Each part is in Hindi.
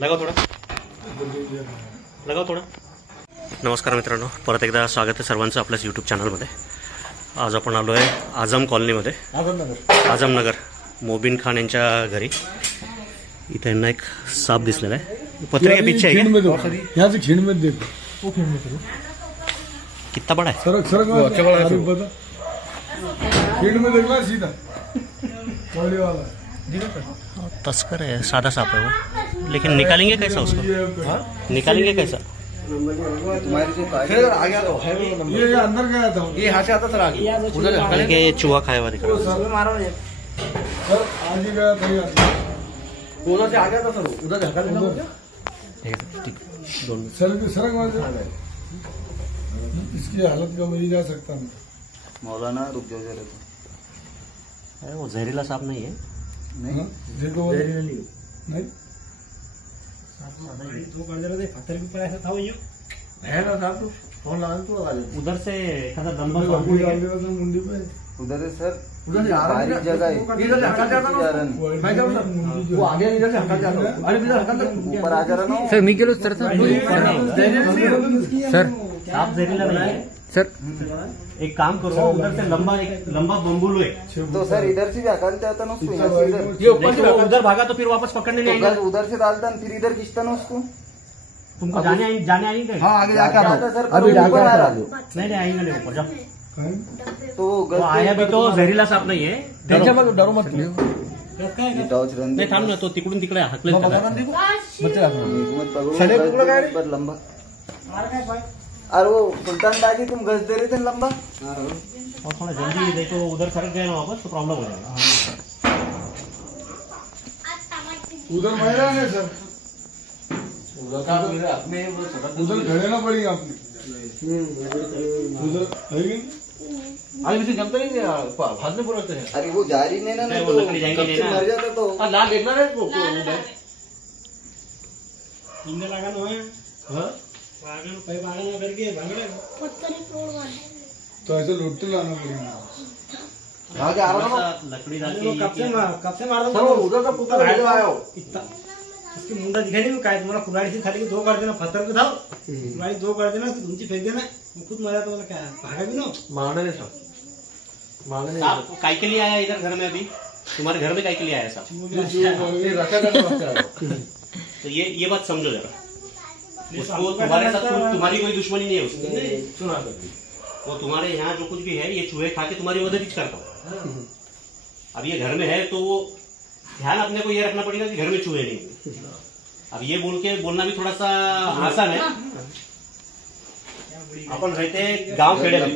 लगाव थोडा. नमस्कार मित्रांनो, परत एकदा स्वागत आहे सर्वांचं आपल्याच यूट्यूब चॅनलमध्ये. आज आपण आलो आहे आझम कॉलनीमध्ये, आझमनगर मोबिन खान यांच्या घरी. इथे यांना एक साप दिसलेला आहे. पत्रे के पीछे है क्या? यहाँ से खीण में देखो, वो खीण में देखो कितना बड़ा है? सरक अच्छा बड़ा है. खीण में देखना सीधा वाली वाला तस्कर है, सादा सांप है वो, लेकिन निकालेंगे कैसा उसको? निकालेंगे कैसा? ये अंदर गया था, ये यहाँ से आता सर आगे उधर ये चूहा खाया हुआ दिख रहा है. सर आज ही गया था, उधर से आ गया था सर, उधर धक्का देना हो गया. सरक मार. इसकी हालत का वही जा सकता है. मौलाना रुक जाओ जरा. अरे वो जहरीला सांप नहीं है. नहीं देखो नहीं तो कर जरा दे पत्थर के ऊपर ऐसा था वो ये है ना साहब. तो फोन लगा तो आवाज उधर से खासा लंबा मुंडी पे उधर से सर, उधर से बाहरी जगह है. इधर से हटा जाता ना मैं जाऊं सर, वो आगे इधर से हटा जाता. अरे इधर हटा ऊपर आ जा रहा ना सर. मी गेलो सर. सर सांप जहरीला नहीं है सर. एक काम करो, उधर से लंबा बम्बू लो. तो सर इधर से भी हटाते आता ना उसको. यहाँ से इधर ये ऊपर से उधर भागा तो फिर वापस पकड़ने नहीं आएगा. उधर से डालता फिर इधर खींचता ना उसको. तुमको जाने आएंगे. हाँ आगे जाकर सर, अभी ऊपर आ रहा. नहीं आएंगे नहीं ऊपर. जाओ. तो वो आया भी तो जहरीला सांप नहीं है. डरो मत. नाही थांब ना, तो तिकडून तिकडे हाकले. लंबा. अरे वो सुल्तान बाजी तुम गज दे रहे थे लंबा. और थोड़ा जल्दी देखो, उधर सरक गए ना वापस तो प्रॉब्लम हो जाएगा. उधर महिला है सर, उधर घड़ेना पड़ेगा आपने. उधर अरे मुझे जमता नहीं भाग में बोलते हैं. अरे वो जा रही नहीं ना, वो लकड़ी जाएंगे नहीं ना. मर जाता तो लाल देखना है वो. इंजन लगा ना है. हाँ तो ऐसे लौटते लाना पड़ेगा. आगे आ रहा ना लकड़ी डाल के. कब से मार रहा था उधर का पुतला आया हो. इसकी मुंडा दिखाई नहीं काय तुम्हाला कुराडी से खाली 2 कर देना, पत्थर पे धाव कुराडी 2 कर देना, तुमची फेक देना. खुद मजा तुम्हाला क्या भागा भी ना मारने नहीं सब. सांप काय के लिए आया इधर घर में? अभी तुम्हारे घर में काय के लिए आया सांप? तो ये बात समझो जरा. उसको तुम्हारे साथ तुम्हारी कोई दुश्मनी नहीं है उसकी. सुना वो तुम्हारे यहाँ जो कुछ भी है ये चूहे खा के तुम्हारी मदद ही करता हूँ. अब ये घर में है तो वो ध्यान अपने को ये रखना पड़ेगा कि घर में चूहे नहीं. अब ये बोलना भी थोड़ा सा आसान है. अपन रहते गांव खेड़े में.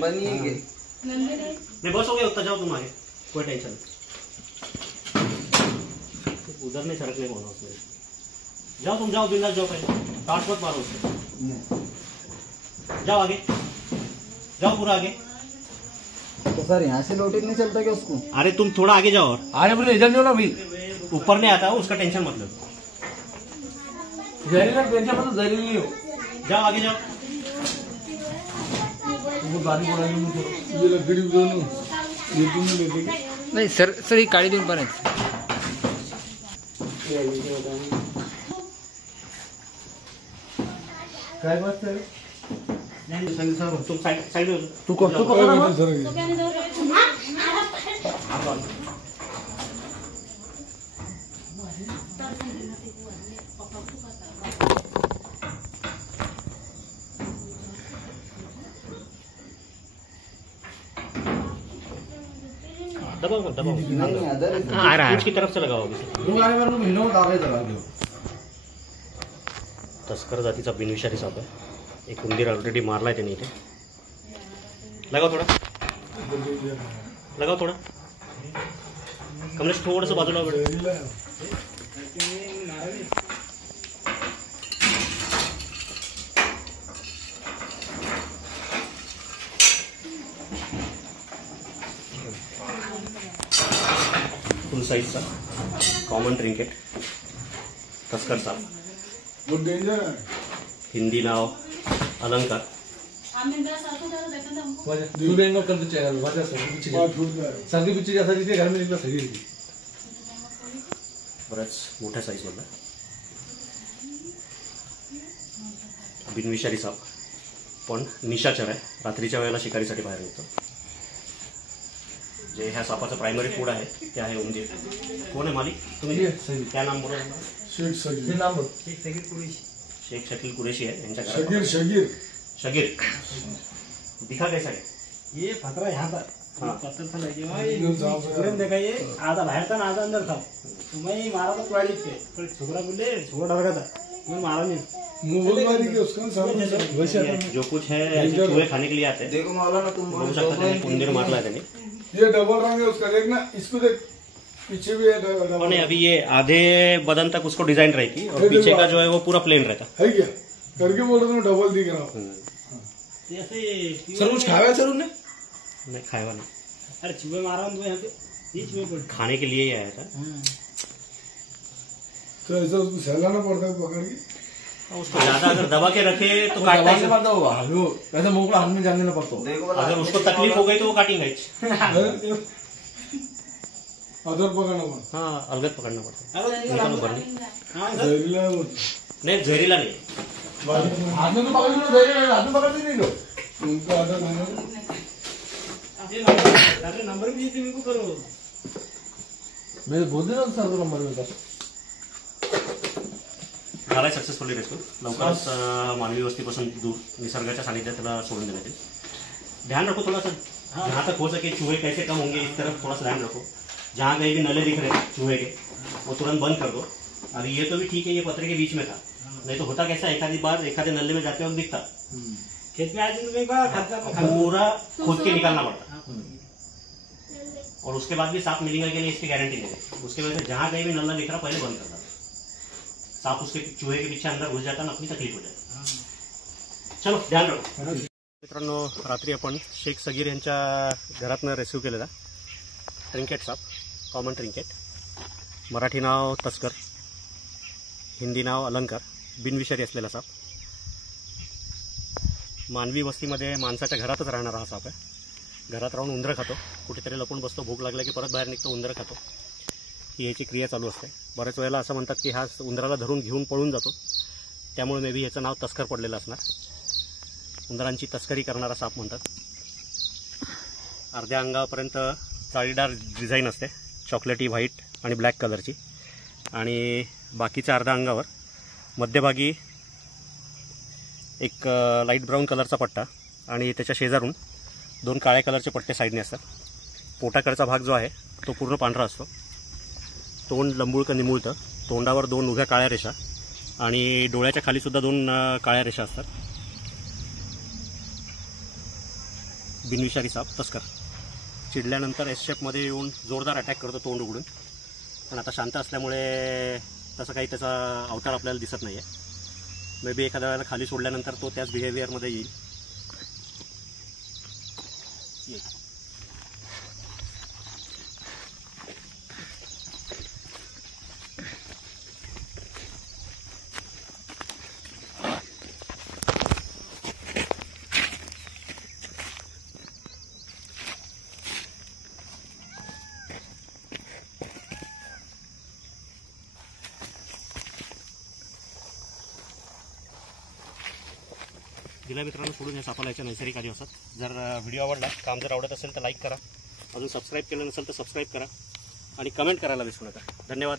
नहीं बस हो गया उतना. जाओ तुम्हारे कोई टेंशन नहीं. उधर नहीं सड़क नहीं बोलना उसमें. जाओ तुम जाओ बिंदास जाओ. पहले काट मत मारो उससे. जाओ आगे जाओ, पूरा आगे. तो सर यहाँ से लौटे नहीं चलता क्या उसको? अरे तुम थोड़ा आगे जाओ. और आगे बोले इधर नहीं हो ना अभी. ऊपर नहीं आता उसका टेंशन मत लो. जहरीला टेंशन मतलब जहरीली नहीं हो. जाओ आगे जाओ. ये लकड़ी दोनों ये तुम्हें लेते नाही सर ही काळी देऊन पण आहेत. काय बात है? तुम साइड हो. तू कस्तो पकड़ा मग? दबाओ मत दबाओ. आ रहा उसकी तरफ से लगाओ. तस्कर जातीचा बिनविषारी साप आहे. एक उंदीर ऑलरेडी मारलाय त्याने इथे. लगाव थोडा. कमलेश थोडंसं बाजूला वळ. फुल साईजचा कॉमन ट्रिंकेट तस्कर साप. वो डेंजर है. हिंदी नाव अलंकार. सूर्य कर चाहिए वजह सर्दी पिक्चर जैसा जिसके घर में निकला सही बराच मोठ्या साईज मधला बिनविषारी साप, पण निशाचर आहे. रात्रीच्या वेळेला शिकारीसाठी बाहेर निघतो. जे ह्या सापाचं प्रायमरी फूड आहे ते आहे उंदीर. कोण आहे मालिक? तुम्ही त्या नाम बोला. शेख सगीर. शेख शकील कुरेशी आहे यांच्या घरात. शगीर शगीर शगीर दिखा कैसा है? ये फतरा यहाँ पर हाँ. पत्थर था लगे हुआ देखा ये आधा बाहर था ना आधा अंदर था. तो मैं मारा तो कुराड़ी पे, पर छोकरा बोले छोकरा डर गया था, मैं मारा नहीं. मुगल वाली के उसका जो कुछ है ऐसे चूहे खाने के लिए आते हैं. देखो मौलाना तुम बघू शकता त्यांनी उंदीर मारला है त्यांनी. ये डबल रंग है उसका, देखना इसको देख, पीछे भी है डबल और नहीं, अभी ये आधे बदन तक उसको डिजाइन रहेगी और पीछे का जो है वो पूरा प्लेन रहता. है क्या करके बोल रहा हूँ, डबल दिख रहा हूँ. ऐसे सर कुछ खाया सर उन्हें? नहीं खाएगा नहीं, अरे चूहे मारा हूँ यहाँ पे बीच में पड़. खाने के लिए ही आया था. तो ऐसा उसको सहलाना पड़ता है पकड़ के. उसको ज्यादा अगर दबा के रखे तो काटता दबाने है. पड़ता होगा वो, वैसे मोकला हाथ में जानने पड़ता हो. अगर उसको तकलीफ हो गई तो वो काटेंगे. अदर पकड़ना पड़ता हाँ, अलगत पकड़ना पड़ता है. अरे निकालो भरनी. हाँ है. सर जहरीला है वो. नहीं जहरीला नहीं. हाथ में तो पकड़ लो, हाथ में पकड़ते नहीं लो. उनका आदर मैंने अरे नंबर भी दीजिए मेरे को करो. मैं बोल दे रहा हूँ सर नंबर में का. झालाय सक्सेसफुली रेस्क्यू. लवकरच मानवी वस्तीपासून दूर निसर्गाच्या सानिध्यात त्याला सोडून देण्यात येईल. ध्यान रखो थोड़ा सा, जहाँ तक हो सके चूहे कैसे कम होंगे इस तरफ थोड़ा सा ध्यान रखो. जहाँ कहीं भी नले दिख रहे हैं चूहे के वो तुरंत बंद कर दो. अभी ये तो भी ठीक है, ये पत्रे के बीच में था, नहीं तो होता कैसा एखादी बार एखादे नल्ले में जाते वक्त दिखता, खेत में आए दिन में एक बार खाते पूरा खोद के निकालना पड़ता. और उसके बाद भी सांप मिलेगा कि नहीं इसकी गारंटी नहीं है. उसके वजह से जहाँ कहीं भी नल्ला दिख रहा पहले बंद कर दो. सांप उसके चूहे के पीछे अंदर घुस जाता ना, अपनी तकलीफ हो जाती. चलो ध्यान रखो. मित्रांनो, रात्री आपण शेख सगीर यांच्या घरातनं रेस्क्यू केलेला ट्रिंकेट साप, कॉमन ट्रिंकेट. मराठी नाव तस्कर, हिंदी नाव अलंकार, बिनविषारी असलेला साप. मानवी वस्तीमध्ये माणसाच्या घरातच राहणारा हा साप आहे. घरात राहून उंदरं खातो, कुठेतरी लपून बसतो, भूक लागला की परत बाहेर निघतो, उंदरं खातो. ही याची क्रिया चालू असते. बऱ्याच वेळेला असं म्हणतात की हा उंदराला धरून घेऊन पळून जातो, त्यामुळे मे बी याचं नाव तस्कर पडलेलं असणार. उंदरांची तस्करी करणारा साप म्हणतात. अर्ध्या अंगापर्यंत जाळीदार डिझाईन असते, चॉकलेटी व्हाईट आणि ब्लॅक कलरची, आणि बाकीच्या अर्ध्या अंगावर मध्यभागी एक लाईट ब्राऊन कलरचा पट्टा आणि त्याच्या शेजारून 2 काळ्या कलरचे पट्टे साईडने असतात. पोटाकडचा भाग जो आहे तो पूर्ण पांढरा असतो. तोंड लंबुळकं निमुळतं, तोंडावर 2 उभ्या काळ्या रेषा आणि डोळ्याच्या खालीसुद्धा 2 काळ्या रेषा असतात. बिनविषारी साप तस्कर चिडल्यानंतर एस शेपमध्ये येऊन जोरदार अटॅक करतो तोंड उघडून. पण आता शांत असल्यामुळे तसं काही त्याचा अवतार आपल्याला दिसत नाही आहे. मे बी एखाद्या वेळेला खाली सोडल्यानंतर तो त्याच बिहेवियरमध्ये येईल. दिला मित्रांनो सोडून या सापाला याच्या नैसर्गिक आदिवासात. जर व्हिडिओ आवडला, काम जर आवडत असेल तर लाईक करा, अजून सबस्क्राईब केलं नसेल तर सबस्क्राईब करा आणि कमेंट करायला विसरू नका. धन्यवाद.